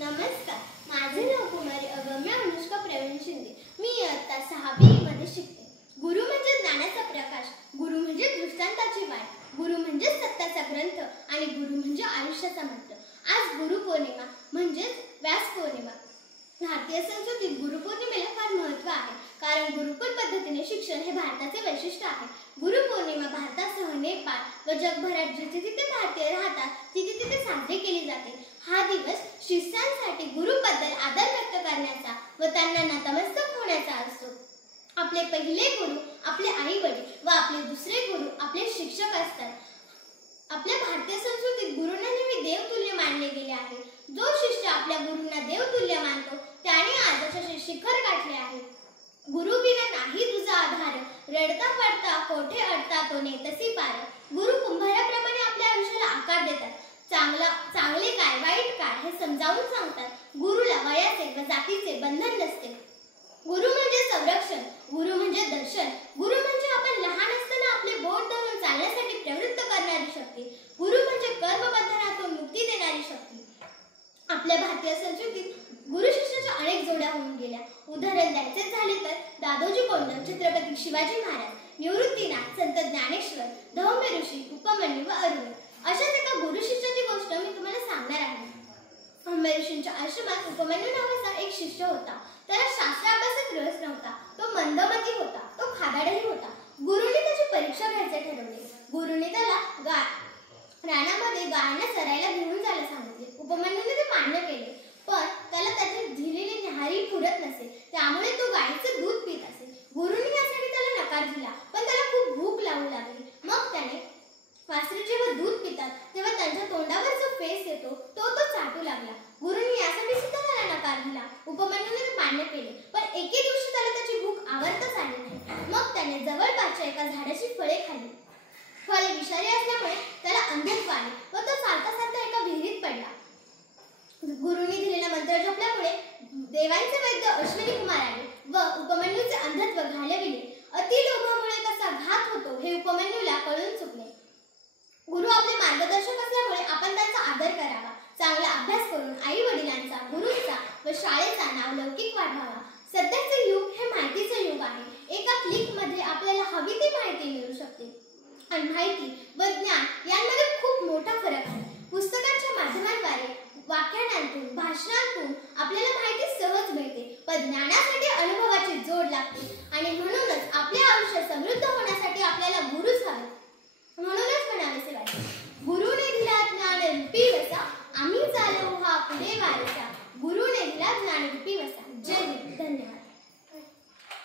नमस्कार, माझे नाव कुमारी अगम्य अनुष्का प्रवीण शिंदे. मी इयत्ता 6वी मध्ये शिकते. गुरु म्हणजे ज्ञानाचा प्रकाश, गुरु म्हणजे दृष्टांताची वाट, गुरु म्हणजे सत्याचा ग्रंथ आणि गुरु म्हणजे आयुष्याचा मंत्र. आज गुरुपौर्णिमा म्हणजेच व्यास पौर्णिमा. भारतीय संस्कृतीत गुरुपौर्णिमेला फार महत्त्व आहे, कारण गुरुकुल पद्धतीने शिक्षण हे भारताचे वैशिष्ट्य आहे. गुरुपौर्णिमा भारतासह नेपाळ व जगभरात जिथे जिथे भारतीय राहतात तिथे तिथे साजरी केली जाते. हा दिवस शिष्यांसाठी गुरुबद्दल आदर व्यक्त करण्याचा व त्यांना नतमस्तक होण्याचा असतो. आपले पहिले गुरु आपले आई वडील व आपले दुसरे गुरु आपले शिक्षक असतात. आपल्या भारतीय संस्कृतीत गुरूंना नेहमी देवतुल्य मानले गेले आहे. जो शिष्य आपल्या गुरूंना देवतुल्य मानतो त्याने आदर्शाचे शिखर गाठले आहे. गुरु बिना नाही तुझा आधार, रडता पडता कोठे अडता तो नेतसी पार. गुरु कुंभाराप्रमाणे आपल्या आयुष्याला आकार देतात. चांगले काय वाईट काय हे समजावून सांगतात. गुरुला वयाचे व जातीचे बंधन नसते. गुरु म्हणजे संरक्षण, गुरु म्हणजे दर्शन, गुरु म्हणजे आपण लहान असताना आपले बोट धरून चालण्यासाठी प्रवृत्त करणारी शक्ती, गुरु म्हणजे कर्मबंधनातून मुक्ती देणारी शक्ती. आपल्या भारतीय संस्कृतीत गुरु शिष्याच्या अनेक जोड्या होऊन गेल्या. उदाहरण द्यायचे झाले तर दादोजी कोंडदेव, छत्रपती शिवाजी महाराज, निवृत्तीनाथ, संत ज्ञानेश्वर, धौम्य ऋषी, उपमन्यू व अरुण. अशाच एका गुरु शिष्याची गोष्ट मी तुम्हाला सांगणार आहे. धौम्य ऋषींच्या आश्रमात उपमन्यू नावाचा एक शिष्य होता. त्याला शास्त्राभ्यासात रस नव्हता. तो मंदमती होता. तो खादाडही होता. गुरुने त्याची परीक्षा घ्यायचे ठरवले. गुरुने त्याला रानामध्ये गायींना चरायला घेऊन जायला सांगितले. उपमन्यूने ते मान्य केले, पण त्याला त्याची दिलेली न्याहारी पुरत नसे. त्यामुळे तो गायीचं दूध पित असे. गुरुने यासाठी त्याला नकार दिला, पण त्याला खूप भूक लागू लागली. मग त्याने वासरे जेव्हा दूध पितात तेव्हा त्यांच्या तोंडावर जो फेस येतो तो चाटू लागला. गुरुने यासाठी सुद्धा त्याला नकार दिला. उपमन्यूने ते मान्य केले, पण एके दिवशी त्याला त्याची भूक आवरताच आली नाही. मग त्याने जवळपासच्या एका झाडाची फळे खाल्ली. फळे विषारी असल्यामुळे त्याला अंधत्व आले व तो चालता चालता एका विहिरीत पडला. गुरुने दिलेला मंत्र जपल्यामुळे देवांचे वैद्य अश्विनी कुमार आले व उपमन्यूचे अंधत्व घालविले. अति लोभामुळे कसा घात होतो हे उपमन्यूला कळून चुकले. गुरु आपले मार्गदर्शक असल्यामुळे आपण त्यांचा आदर करावा. चांगला अभ्यास करून आई वडिलांचा, गुरुंचा व शाळेचा नाव लौकिक वाढवावा. सध्याचे युग हे माहितीचे युग आहे. एका क्लिक मध्ये आपल्याला हवी ती माहिती मिळू शकते आणि माहिती व ज्ञान यांमध्ये खूप मोठा फरक आहे. पुस्तकांच्या माध्यमांद्वारे, व्याख्यानांतून, भाषणांतून आपल्याला माहिती सहज मिळते, पण ज्ञानासाठी अनुभवाची जोड लागते. आणि म्हणूनच आपले आयुष्य समृद्ध होण्यासाठी आपल्याला गुरुच हवे. म्हणूनच म्हणावेसे वाटते, गुरुने दिला ज्ञान रूपी वसा, आम्ही चालवू हा पुढे वारसा.